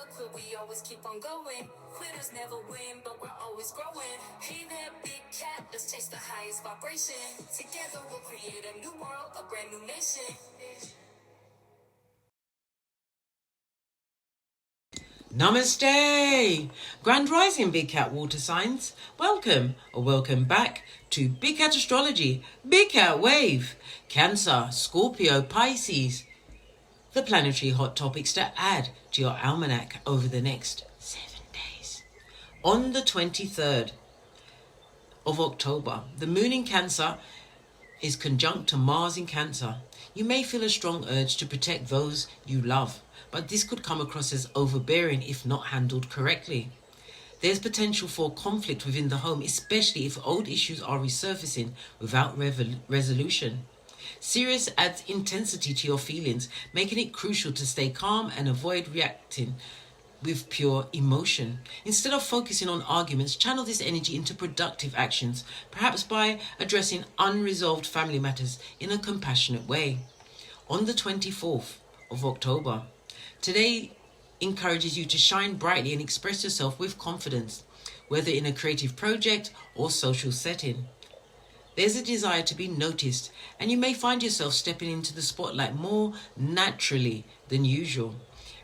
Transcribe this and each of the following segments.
never quit, we always keep on going. Quitters never win, but we're always growing. Hey there, big cat, let's chase the highest vibration. Together we'll create a new world, a brand new nation. Namaste! Grand Rising Big Cat Water Signs. Welcome or welcome back to Big Cat Astrology, Big Cat Wave, Cancer, Scorpio, Pisces. The planetary hot topics to add to your almanac over the next 7 days. On the 23rd of October, the moon in Cancer is conjunct to Mars in Cancer. You may feel a strong urge to protect those you love, but this could come across as overbearing if not handled correctly. There's potential for conflict within the home, especially if old issues are resurfacing without resolution. Sirius adds intensity to your feelings, making it crucial to stay calm and avoid reacting with pure emotion. Instead of focusing on arguments, channel this energy into productive actions, perhaps by addressing unresolved family matters in a compassionate way. On the 24th of October, today encourages you to shine brightly and express yourself with confidence, whether in a creative project or social setting. There's a desire to be noticed, and you may find yourself stepping into the spotlight more naturally than usual.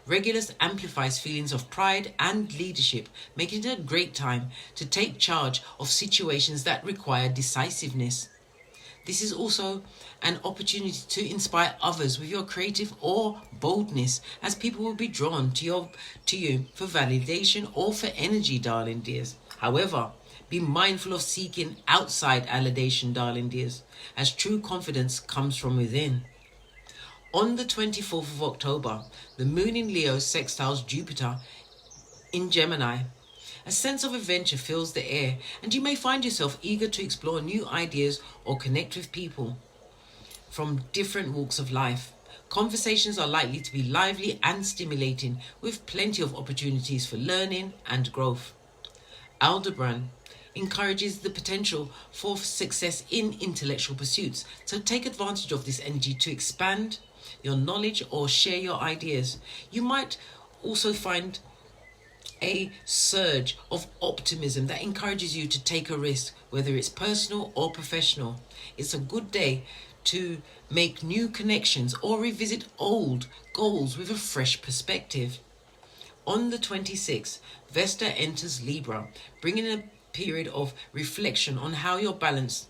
Regulus amplifies feelings of pride and leadership, making it a great time to take charge of situations that require decisiveness. This is also an opportunity to inspire others with your creative or boldness, as people will be drawn to you for validation or for energy, darling dears. However, be mindful of seeking outside validation, darling dears, as true confidence comes from within. On the 24th of October, the moon in Leo sextiles Jupiter in Gemini. A sense of adventure fills the air, and you may find yourself eager to explore new ideas or connect with people from different walks of life. Conversations are likely to be lively and stimulating, with plenty of opportunities for learning and growth. Aldebaran encourages the potential for success in intellectual pursuits, so take advantage of this energy to expand your knowledge or share your ideas. You might also find a surge of optimism that encourages you to take a risk, whether it's personal or professional. It's a good day to make new connections or revisit old goals with a fresh perspective. On the 26th, Vesta enters Libra, bringing a period of reflection on how you balance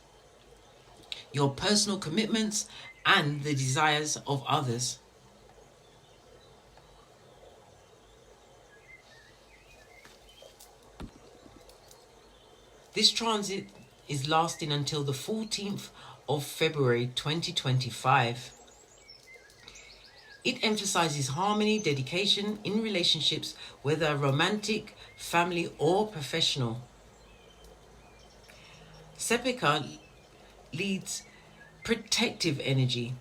your personal commitments and the desires of others. This transit is lasting until the 14th of February 2025. It emphasizes harmony, dedication in relationships, whether romantic, family, or professional. Sepika leads protective energy,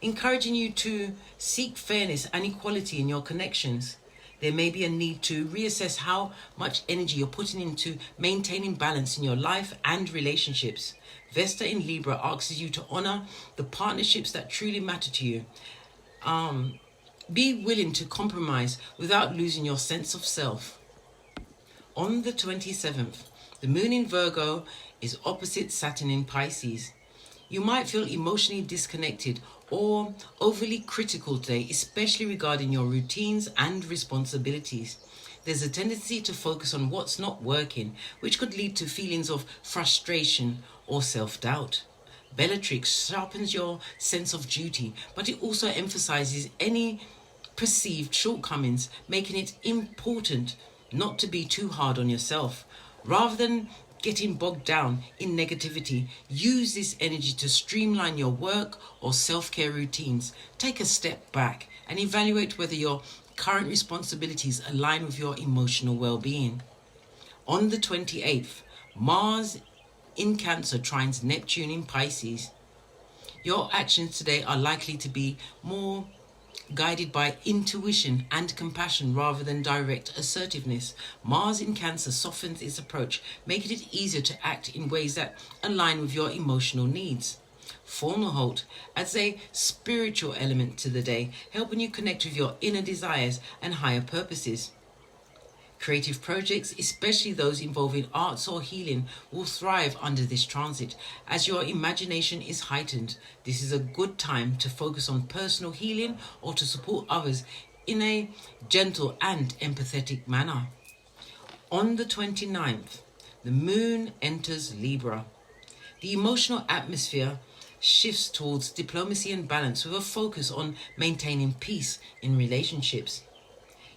encouraging you to seek fairness and equality in your connections. There may be a need to reassess how much energy you're putting into maintaining balance in your life and relationships. Vesta in Libra asks you to honor the partnerships that truly matter to you. Be willing to compromise without losing your sense of self. On the 27th, the moon in Virgo is opposite Saturn in Pisces. You might feel emotionally disconnected or overly critical today, especially regarding your routines and responsibilities. There's a tendency to focus on what's not working, which could lead to feelings of frustration or self-doubt. Bellatrix sharpens your sense of duty, but it also emphasizes any perceived shortcomings, making it important not to be too hard on yourself. Rather than getting bogged down in negativity, use this energy to streamline your work or self-care routines. Take a step back and evaluate whether your current responsibilities align with your emotional well-being. On the 28th, Mars in Cancer trines Neptune in Pisces. Your actions today are likely to be more guided by intuition and compassion rather than direct assertiveness. Mars in Cancer softens its approach, making it easier to act in ways that align with your emotional needs. Formalholt adds a spiritual element to the day, helping you connect with your inner desires and higher purposes. Creative projects, especially those involving arts or healing, will thrive under this transit as your imagination is heightened. This is a good time to focus on personal healing or to support others in a gentle and empathetic manner. On the 29th, the moon enters Libra. The emotional atmosphere shifts towards diplomacy and balance with a focus on maintaining peace in relationships.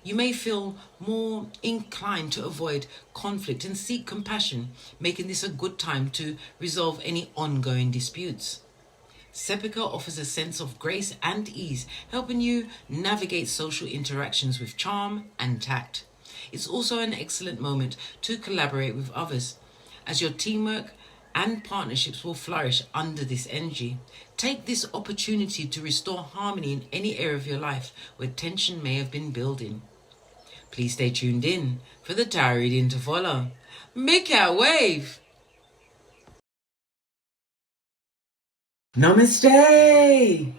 You may feel more inclined to avoid conflict and seek compassion, making this a good time to resolve any ongoing disputes. Sepika offers a sense of grace and ease, helping you navigate social interactions with charm and tact. It's also an excellent moment to collaborate with others, as your teamwork and partnerships will flourish under this energy. Take this opportunity to restore harmony in any area of your life where tension may have been building. Please stay tuned in for the tarot reading to follow. Big Cat Wave! Namaste!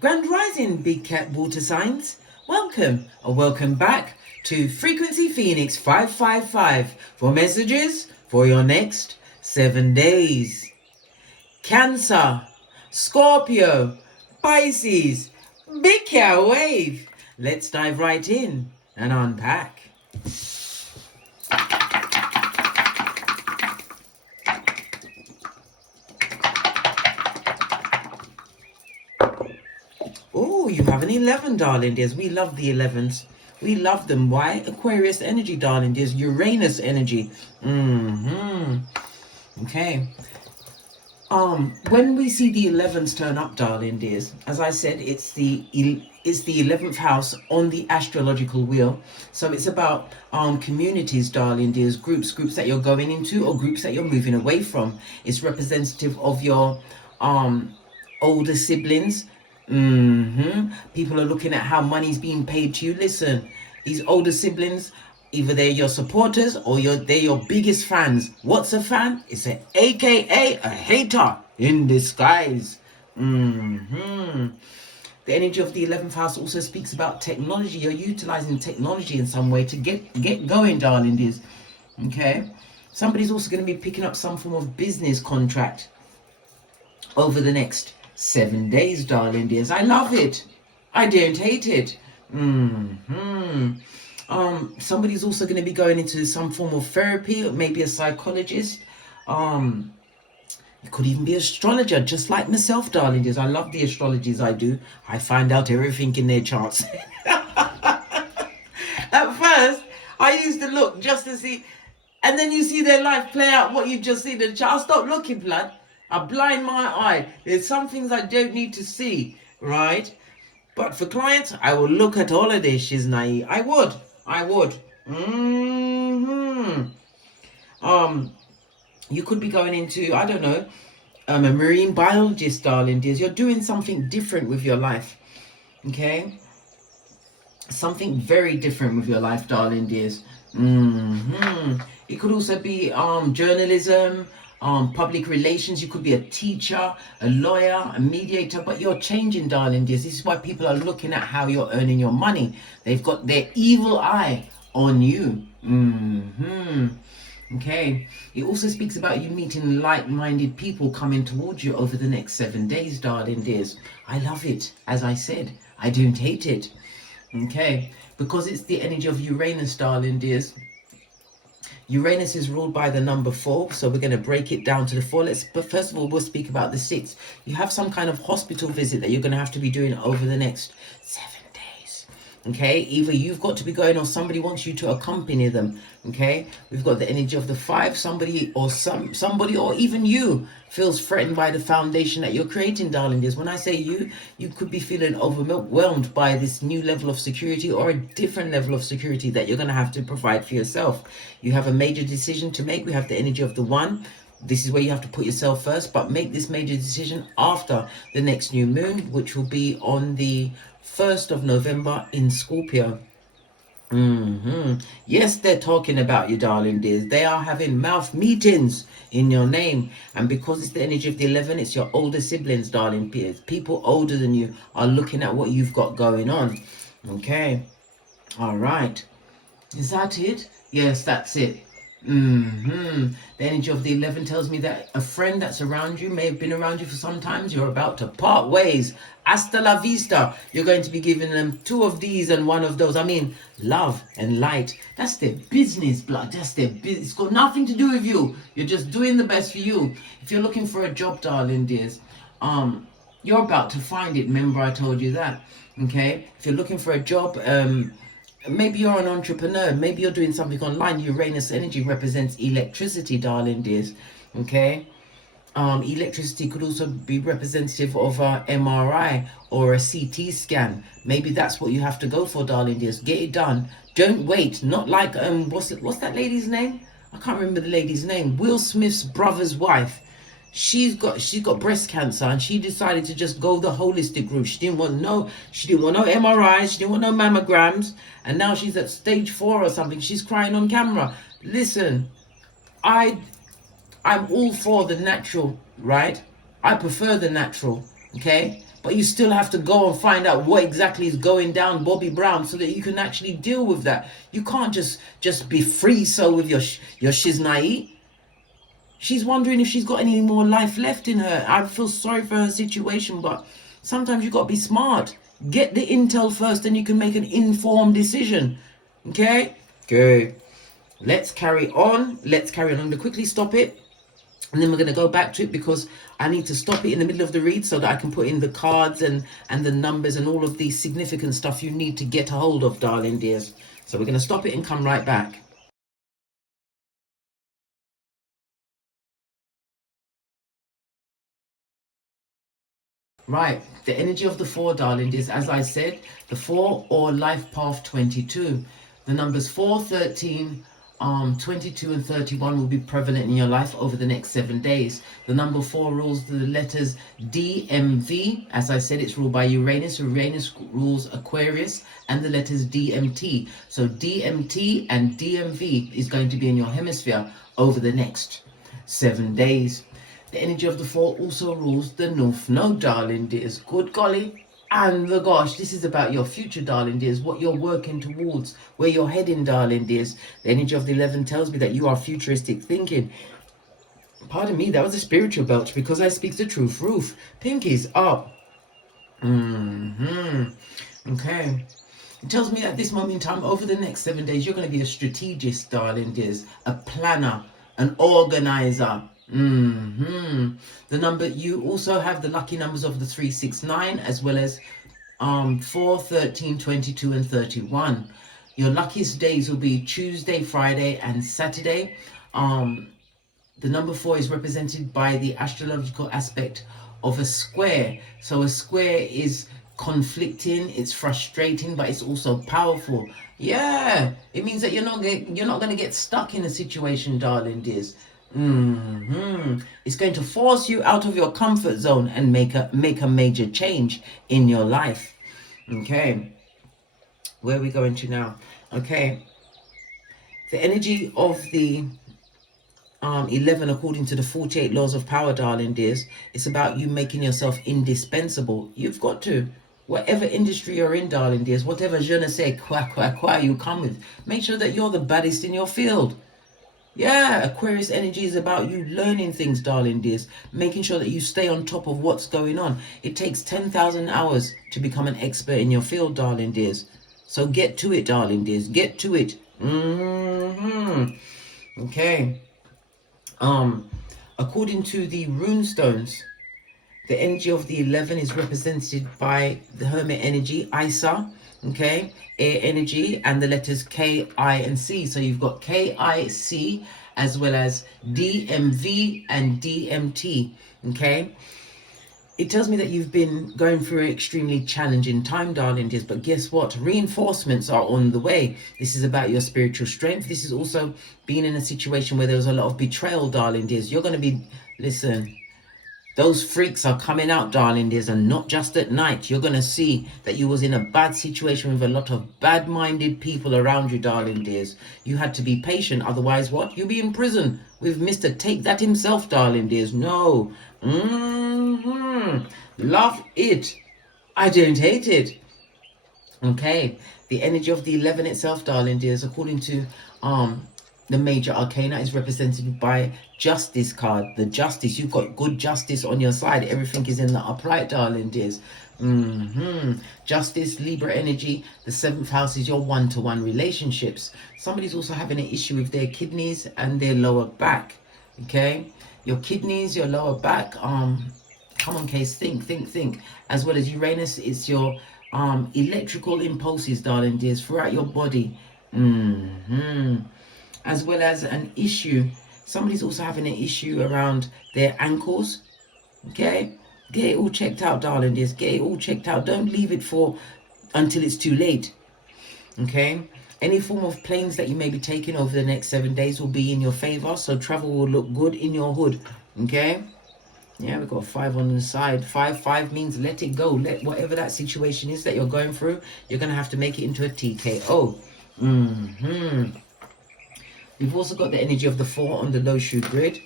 Grand Rising Big Cat Water Signs. Welcome or welcome back to Frequency Phoenix 555 for messages for your next 7 days. Cancer, Scorpio, Pisces, Big Cat Wave. Let's dive right in and unpack. Oh, you have an 11, darling dears. We love the 11s. We love them. Why? Aquarius energy, darling dears. Uranus energy. Okay. When we see the 11s turn up, darling dears, as I said, it's the 11th house on the astrological wheel. So it's about communities, darling dears, groups that you're going into or groups that you're moving away from. It's representative of your older siblings. People are looking at how money's being paid to you. Listen, these older siblings, either they're your supporters or they're your biggest fans. What's a fan? It's an AKA a hater in disguise. The energy of the 11th house also speaks about technology. You're utilizing technology in some way to get going, darling dears. Okay? Somebody's also going to be picking up some form of business contract over the next 7 days, darling dears. I love it. I don't hate it. Somebody's also going to be going into some form of therapy, or maybe a psychologist. It could even be astrologer, just like myself, darling dears. I love the astrologies I do. I find out everything in their charts. At first, I used to look just to see, and then you see their life play out what you just see in the chart. I stop looking, blood. I blind my eye. There's some things I don't need to see, right? But for clients, I will look at all of this, Shiznai. I would. You could be going into, I don't know, a marine biologist, darling dears. You're doing something different with your life, okay? Something very different with your life, darling dears. It could also be journalism, public relations. You could be a teacher, a lawyer, a mediator, but you're changing, darling dears. This is why people are looking at how you're earning your money. They've got their evil eye on you. Okay. It also speaks about you meeting like-minded people coming towards you over the next 7 days, darling dears. I love it. As I said, I don't hate it. Okay. Because it's the energy of Uranus, darling dears. Uranus is ruled by the number 4, so we're going to break it down to the 4. But first of all, we'll speak about the 6. You have some kind of hospital visit that you're going to have to be doing over the next 7 days. Okay, either you've got to be going or somebody wants you to accompany them. Okay, we've got the energy of the 5. Somebody or even you feels threatened by the foundation that you're creating, darling dears. When I say you could be feeling overwhelmed by this new level of security or a different level of security that you're going to have to provide for yourself. You have a major decision to make. We have the energy of the 1. This is where you have to put yourself first, but make this major decision after the next new moon, which will be on the 1st of November in Scorpio. Yes, they're talking about you, darling dears. They are having mouth meetings in your name. And because it's the energy of the 11, it's your older siblings, darling peers. People older than you are looking at what you've got going on. Okay. All right. Is that it? Yes, that's it. The energy of the 11 tells me that a friend that's around you may have been around you for some time. You're about to part ways. Hasta la vista. You're going to be giving them 2 of these and 1 of those. I mean, love and light. That's their business, blood. That's their business. It's got nothing to do with you. You're just doing the best for you. If you're looking for a job, darling dears, you're about to find it. Remember, I told you that. Okay. If you're looking for a job, maybe you're an entrepreneur. Maybe you're doing something online. Uranus energy represents electricity, darling dears. Okay. Electricity could also be representative of a MRI or a CT scan. Maybe that's what you have to go for, darling dears. Get it done. Don't wait. Not like what's that lady's name? I can't remember the lady's name. Will Smith's brother's wife. She's got breast cancer, and she decided to just go the holistic route. She didn't want no MRIs, she didn't want no mammograms, and now she's at stage 4 or something. She's crying on camera. Listen, I'm all for the natural, right? I prefer the natural, okay? But you still have to go and find out what exactly is going down Bobby Brown so that you can actually deal with that. You can't just be free so with your shiznai. She's wondering if she's got any more life left in her. I feel sorry for her situation, but sometimes you've got to be smart. Get the intel first, and you can make an informed decision. Okay? Good. Let's carry on. I'm going to quickly stop it, and then we're going to go back to it because I need to stop it in the middle of the read so that I can put in the cards and the numbers and all of the significant stuff you need to get a hold of, darling dears. So we're going to stop it and come right back. Right, the energy of the 4, darling, is, as I said, the 4 or life path 22. The numbers 4, 13, 22 and 31 will be prevalent in your life over the next 7 days. The number 4 rules the letters DMV. As I said, it's ruled by Uranus. Uranus rules Aquarius, and the letters DMT. So DMT and DMV is going to be in your hemisphere over the next 7 days. The energy of the 4 also rules the North Node, darling dears. Good golly. And the gosh, this is about your future, darling dears. What you're working towards, where you're heading, darling dears. The energy of the 11 tells me that you are futuristic thinking. Pardon me, that was a spiritual belch because I speak the truth. Roof. Pinkies up. Okay. It tells me at this moment in time, over the next 7 days, you're going to be a strategist, darling dears. A planner. An organizer. The number, you also have the lucky numbers of the 3, 6, 9, as well as 4, 13, 22 and 31. Your luckiest days will be Tuesday, Friday and Saturday. The number 4 is represented by the astrological aspect of a square. So a square is conflicting, it's frustrating, but it's also powerful. Yeah, it means that you're not going to get stuck in a situation, darling dears. It's going to force you out of your comfort zone and make a major change in your life. Okay, where are we going to now? Okay, the energy of the 11, according to the 48 laws of power, darling dears, it's about you making yourself indispensable. You've got to. Whatever industry you're in, darling dears, whatever je ne sais quoi you come with, make sure that you're the baddest in your field. Yeah, Aquarius energy is about you learning things, darling dears, making sure that you stay on top of what's going on. It takes 10,000 hours to become an expert in your field, darling dears. So get to it, darling dears. Get to it. Okay. According to the rune stones, the energy of the 11 is represented by the Hermit energy, Isa, okay, air energy, and the letters K, I, and C. So you've got K, I, C, as well as DMV and DMT, okay. It tells me that you've been going through an extremely challenging time, darling dears, but guess what? Reinforcements are on the way. This is about your spiritual strength. This is also being in a situation where there was a lot of betrayal, darling dears. You're going to be, listen, Those freaks are coming out, darling dears, and not just at night. You're going to see that you was in a bad situation with a lot of bad-minded people around you, darling dears. You had to be patient, otherwise what? You'll be in prison with Mr. Take That himself, darling dears. No. Love it. I don't hate it. Okay. The energy of the 11 itself, darling dears, according to the major arcana, is represented by justice card. The justice, you've got good justice on your side. Everything is in the upright, darling dears. Justice, Libra energy. The 7th house is your one-to-one relationships. Somebody's also having an issue with their kidneys and their lower back. Okay, your kidneys, your lower back. Come on, case, think. As well as Uranus, it's your electrical impulses, darling dears, throughout your body. As well as an issue. Somebody's also having an issue around their ankles. Okay, get it all checked out, darling dears. Get it all checked out. Don't leave it for until it's too late. Okay, any form of planes that you may be taking over the next 7 days will be in your favor, so travel will look good in your hood. Okay, yeah, we've got a 5 on the side. 5 means let it go. Let whatever that situation is that you're going through, you're gonna have to make it into a TKO. We've also got the energy of the 4 on the low shoe grid.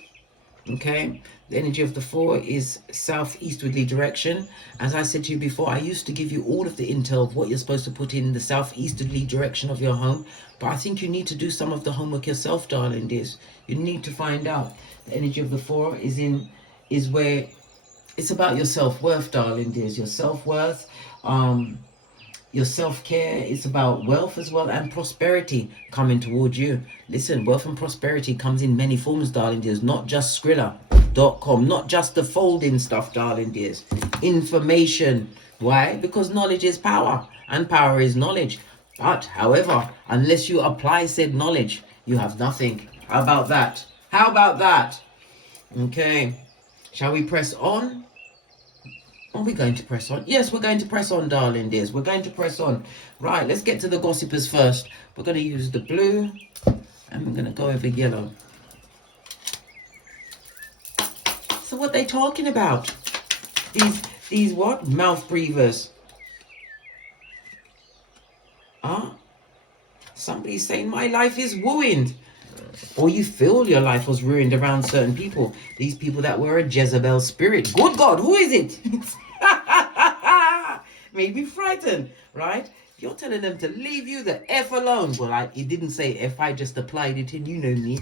Okay, the energy of the 4 is southeastwardly direction. As I said to you before, I used to give you all of the intel of what you're supposed to put in the southeasterly direction of your home, but I think you need to do some of the homework yourself, darling dears. You need to find out. The energy of the 4 is where it's about your self-worth, darling dears. Your self-worth, your self-care. It's about wealth as well, and prosperity coming towards you. Listen, wealth and prosperity comes in many forms, darling dears. Not just Skrilla.com, not just the folding stuff, darling dears. Information. Why? Because knowledge is power, and power is knowledge. But however, unless you apply said knowledge, you have nothing. How about that? How about that? Okay, shall we press on? Are we going to press on? Yes, we're going to press on, darling dears. We're going to press on. Right, let's get to the gossipers first. We're going to use the blue, and we're going to go over yellow. So what they talking about? These what? Mouth breathers. Somebody's saying my life is ruined. Or you feel your life was ruined around certain people. These people that were a Jezebel spirit. Good God, who is it? Made me frightened, right? You're telling them to leave you the F alone. Well, it didn't say F, I just applied it in, you know me.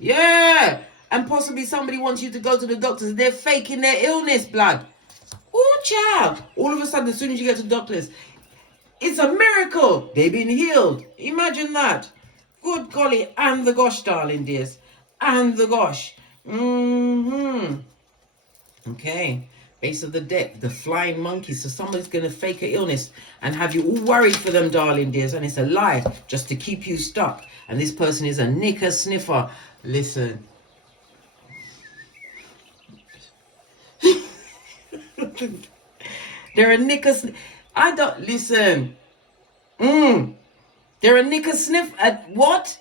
Yeah. And possibly somebody wants you to go to the doctors. They're faking their illness, blood. Oh, child. All of a sudden, as soon as you get to the doctors, it's a miracle. They've been healed. Imagine that. Good golly. And the gosh, darling dears. And the gosh. Okay. Base of the deck. The flying monkeys. So somebody's going to fake an illness and have you all worried for them, darling dears. And it's a lie just to keep you stuck. And this person is a knicker sniffer. Listen. They're a knicker sniffer. I don't listen. They're a knicker sniff at what?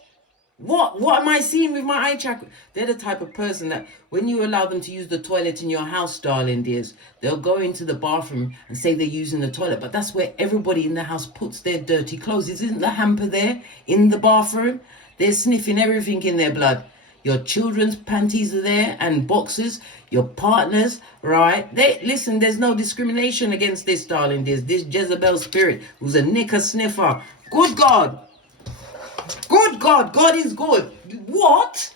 What am I seeing with my eye chakra? They're the type of person that when you allow them to use the toilet in your house, darling dears, they'll go into the bathroom and say they're using the toilet. But that's where everybody in the house puts their dirty clothes. Isn't the hamper there in the bathroom? They're sniffing everything in their blood. Your children's panties are there and boxers, your partners, right? Listen, there's no discrimination against this, darling. There's this Jezebel spirit who's a knicker sniffer. Good God. Good God. God is good. What?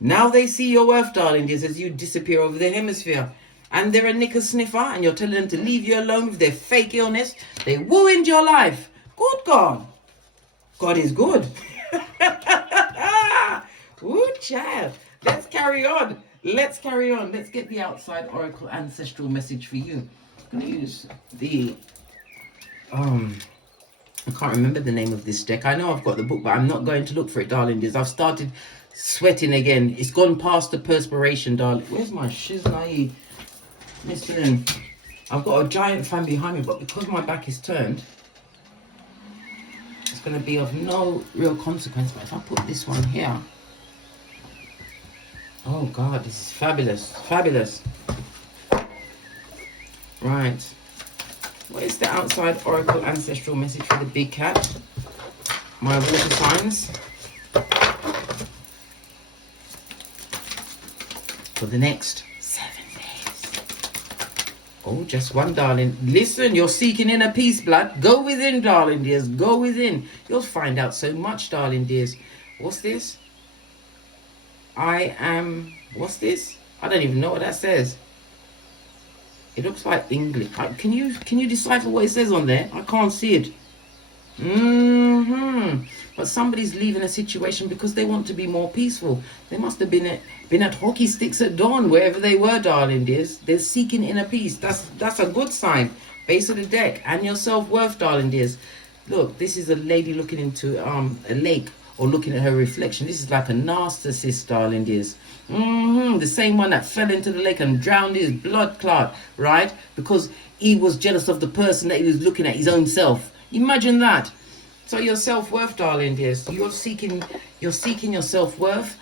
Now they see your worth, darling, as you disappear over the hemisphere. And they're a knicker sniffer, and you're telling them to leave you alone with their fake illness. They ruined your life. Good God. God is good. Ooh, child. Let's carry on. Let's get the outside oracle ancestral message for you. I'm going to use the I can't remember the name of this deck. I know I've got the book, but I'm not going to look for it, darling dears. I've started sweating again. It's gone past the perspiration, darling. Where's my shiznai? Listen, I've got a giant fan behind me, but because my back is turned, it's going to be of no real consequence. But if I put this one here, Oh God, this is fabulous. Fabulous. Right. What is the outside oracle ancestral message for the big cat? My water signs. For the next 7 days. Oh, just one, darling. Listen, you're seeking inner peace, blood. Go within, darling dears. Go within. You'll find out so much, darling dears. What's this? I am... What's this? I don't even know what that says. It looks like English. Can you decipher what it says on there? I can't see it. But somebody's leaving a situation because they want to be more peaceful. They must have been at hockey sticks at dawn, wherever they were, darling dears. They're seeking inner peace. That's a good sign. Base of the deck. And your self-worth, darling dears. Look, this is a lady looking into a lake or looking at her reflection. This is like a narcissist, darling dears. The same one that fell into the lake and drowned his blood clot, right? Because he was jealous of the person that he was looking at, his own self. Imagine that. So your self-worth, darling dears, you're seeking your self-worth,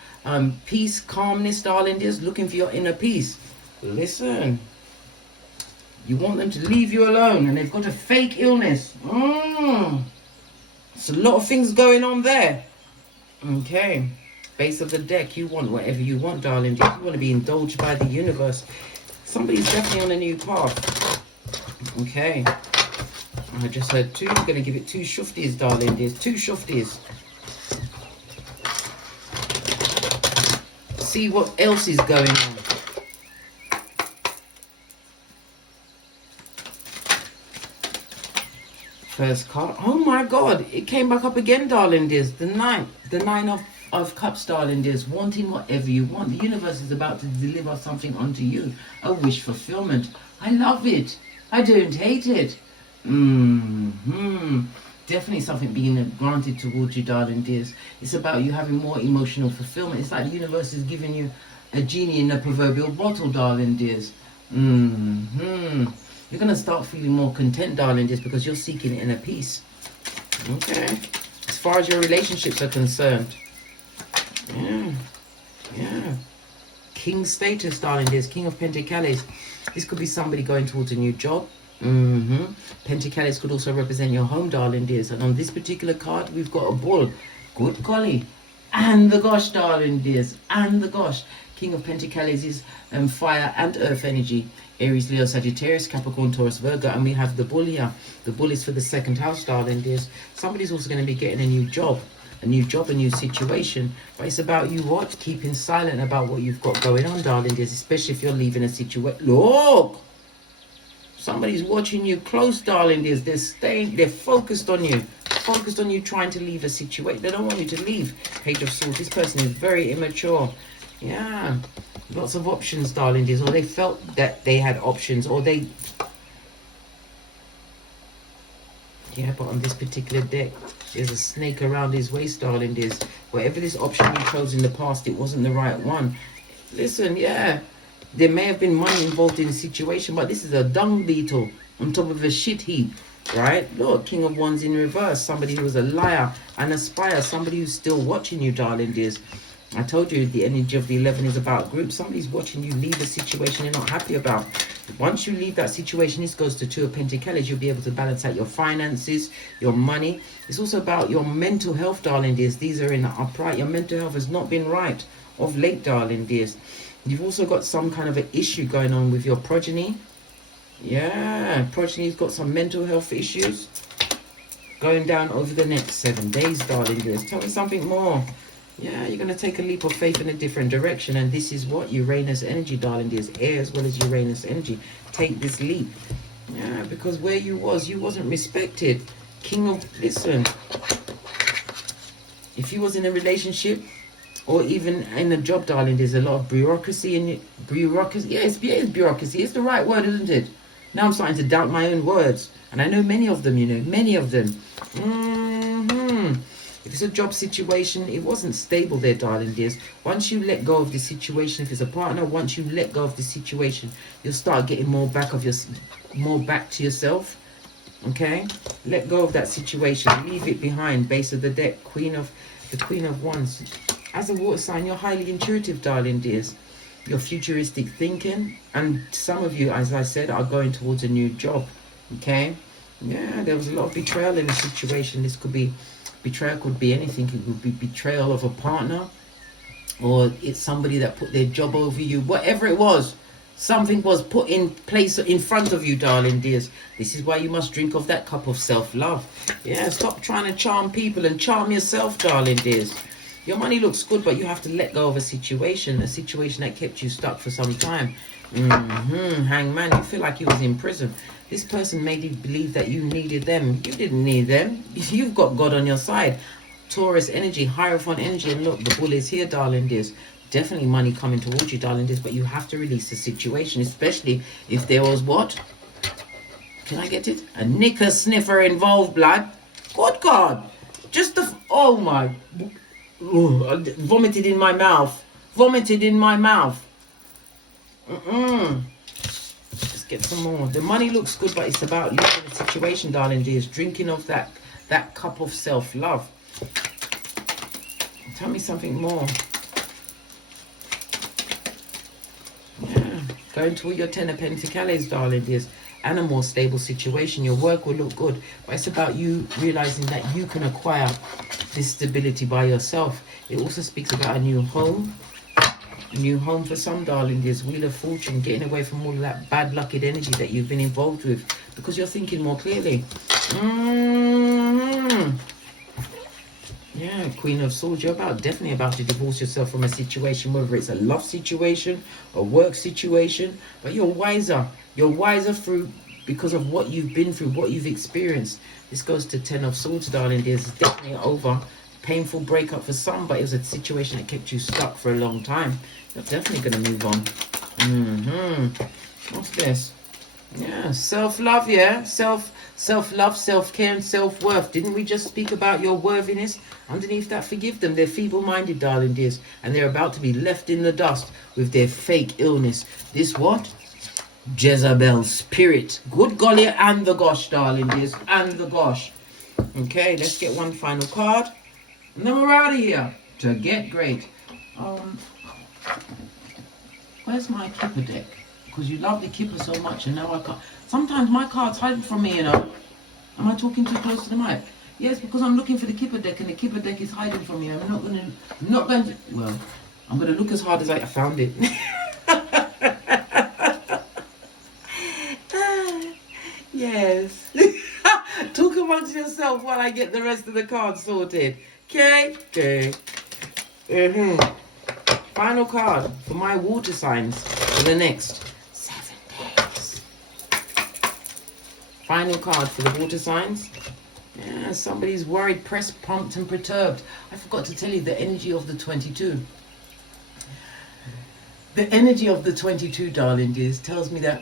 peace, calmness, darling dears, looking for your inner peace. Listen, you want them to leave you alone, and they've got a fake illness. It's a lot of things going on there. Okay, base of the deck, you want whatever you want, darling dears. You want to be indulged by the universe. Somebody's definitely on a new path. Okay. I just heard 2. I'm going to give it 2 shufties, darling dears. 2 shufties. See what else is going on. First card. Oh my God. It came back up again, darling dears. The 9. The 9 of cups, darling dears. Wanting whatever you want. The universe is about to deliver something unto you. A wish fulfillment. I love it. I don't hate it. Definitely something being granted towards you, darling dears. It's about you having more emotional fulfillment. It's like the universe is giving you a genie in a proverbial bottle, darling dears. You're going to start feeling more content, darling dears, because you're seeking inner peace. Okay. As far as your relationships are concerned. Yeah. King status, darling dears. King of Pentacles. This could be somebody going towards a new job. Pentacles could also represent your home, darling dears. And on this particular card, we've got a bull. Good golly. And the gosh, darling dears. And the gosh. King of Pentacles is fire and earth energy. Aries, Leo, Sagittarius, Capricorn, Taurus, Virgo. And we have the bull here. The bull is for the 2nd house, darling dears. Somebody's also going to be getting a new job. A new situation. But it's about you what? Keeping silent about what you've got going on, darling dears. Especially if you're leaving a situation. Look! Somebody's watching you close, darling dears. They're focused on you. Focused on you trying to leave a situation. They don't want you to leave. Page of Swords. This person is very immature. Yeah. Lots of options, darling dears. Or they felt that they had options. Or they... Yeah, but on this particular deck, there's a snake around his waist, darling dears. Whatever this option you chose in the past, it wasn't the right one. Listen, yeah. There may have been money involved in the situation, but this is a dung beetle on top of a shit heap, right? Look, King of Wands in reverse. Somebody who was a liar and aspire. Somebody who's still watching you, darling dears. I told you the energy of the 11 is about group. Somebody's watching you leave a situation you're not happy about. Once you leave that situation, this goes to 2 of Pentacles. You'll be able to balance out your finances, your money. It's also about your mental health, darling dears. These are in the upright. Your mental health has not been right of late, darling dears. You've also got some kind of an issue going on with your progeny. Yeah, progeny's got some mental health issues going down over the next 7 days, darling dears. Tell me something more. Yeah, you're going to take a leap of faith in a different direction. And this is what? Uranus energy, darling dears. Air as well as Uranus energy. Take this leap. Yeah, because where you wasn't respected. King of... Listen. If you was in a relationship... or even in a job, darling, there's a lot of bureaucracy in it. Bureaucracy, yes, it is bureaucracy. It's the right word, isn't it? Now I'm starting to doubt my own words. And I know many of them, many of them. If it's a job situation, it wasn't stable there, darling dears. Once you let go of the situation, if it's a partner, once you let go of the situation, you'll start getting more back to yourself. Okay? Let go of that situation. Leave it behind. Base of the deck. The Queen of Wands. As a water sign, you're highly intuitive, darling dears. You're futuristic thinking, and some of you, as I said, are going towards a new job. Okay? Yeah, there was a lot of betrayal in the situation. This could be betrayal, could be anything. It could be betrayal of a partner, or it's somebody that put their job over you. Whatever it was, something was put in place in front of you, darling dears. This is why you must drink of that cup of self-love. Yeah, stop trying to charm people and charm yourself, darling dears. Your money looks good, but you have to let go of a situation that kept you stuck for some time. Hangman, you feel like you was in prison. This person made you believe that you needed them. You didn't need them. You've got God on your side. Taurus energy, Hierophant energy, and look, the bull is here, darling dears. Definitely money coming towards you, darling dears, but you have to release the situation, especially if there was what? Can I get it? A knicker sniffer involved, blood. Good God. Just the... Oh, my... Ooh, I vomited in my mouth. Vomited in my mouth. Let's get some more. The money looks good, but it's about looking at the situation, darling dears. Drinking of that cup of self-love. Tell me something more. Yeah. Going to your 10 of Pentacles, darling dears. And a more stable situation. Your work will look good, but it's about you realizing that you can acquire this stability by yourself. It also speaks about a new home. A new home for some, darling. There's Wheel of Fortune, getting away from all of that bad luck energy that you've been involved with, because you're thinking more clearly. Yeah, Queen of Swords. You're definitely about to divorce yourself from a situation, whether it's a love situation, a work situation, but you're wiser. You're wiser because of what you've been through, what you've experienced. This goes to 10 of Swords, darling. There's definitely over. Painful breakup for some, but it was a situation that kept you stuck for a long time. You're definitely going to move on. What's this? Yeah, self-love, yeah. Self-love, self-care, and self-worth. Didn't we just speak about your worthiness? Underneath that, forgive them. They're feeble-minded, darling dears, and they're about to be left in the dust with their fake illness. This what? Jezebel spirit. Good golly and the gosh, darling dears, and the gosh. Okay, let's get one final card, and then we're out of here to get great. Where's my Kipper deck? Because you love the Kipper so much, and now I can't. Sometimes my cards hide from me, you know. Am I talking too close to the mic? Yes, because I'm looking for the Kipper deck, and the Kipper deck is hiding from me. I'm not going to. Well, I'm going to look as hard as I found it. Yes. Talk amongst yourself while I get the rest of the cards sorted. Okay? Okay. Final card for my water signs for the next 7 days. Final card for the water signs. Yeah, somebody's worried, pressed, pumped, and perturbed. I forgot to tell you the energy of the 22. The energy of the 22, darling dears, tells me that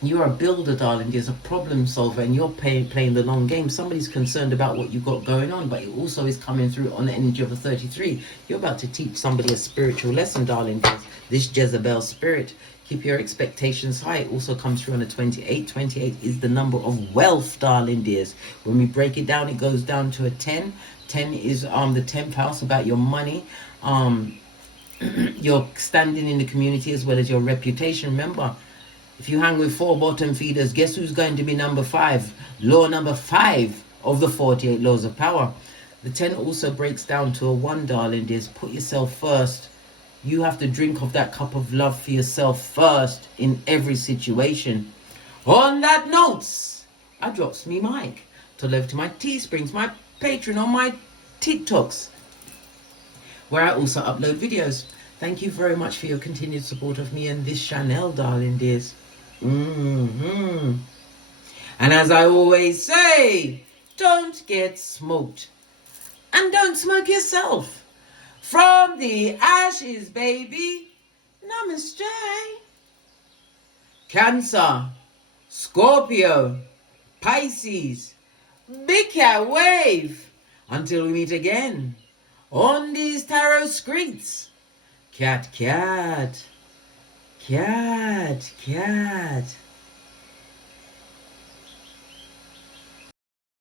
you're a builder, darling. There's a problem solver, and you're playing the long game. Somebody's concerned about what you've got going on, but it also is coming through on the energy of the 33. You're about to teach somebody a spiritual lesson, darling. This Jezebel spirit. Keep your expectations high. It also comes through on the 28. 28 is the number of wealth, darling dears. When we break it down, it goes down to a 10. 10 is the 10th house, about your money. Your standing in the community as well as your reputation. Remember, if you hang with 4 bottom feeders, guess who's going to be number 5? Law number 5 of the 48 laws of power. The 10 also breaks down to a 1, darling dears. Put yourself first. You have to drink of that cup of love for yourself first in every situation. On that note, I drops me mic to love to my Teesprings, my Patreon, on my TikToks, where I also upload videos. Thank you very much for your continued support of me and this channel, darling dears. And as I always say, don't get smoked. And don't smoke yourself. From the ashes, baby. Namaste. Cancer, Scorpio, Pisces, big cat wave. Until we meet again on these tarot streets. Cat, cat, cat, cat.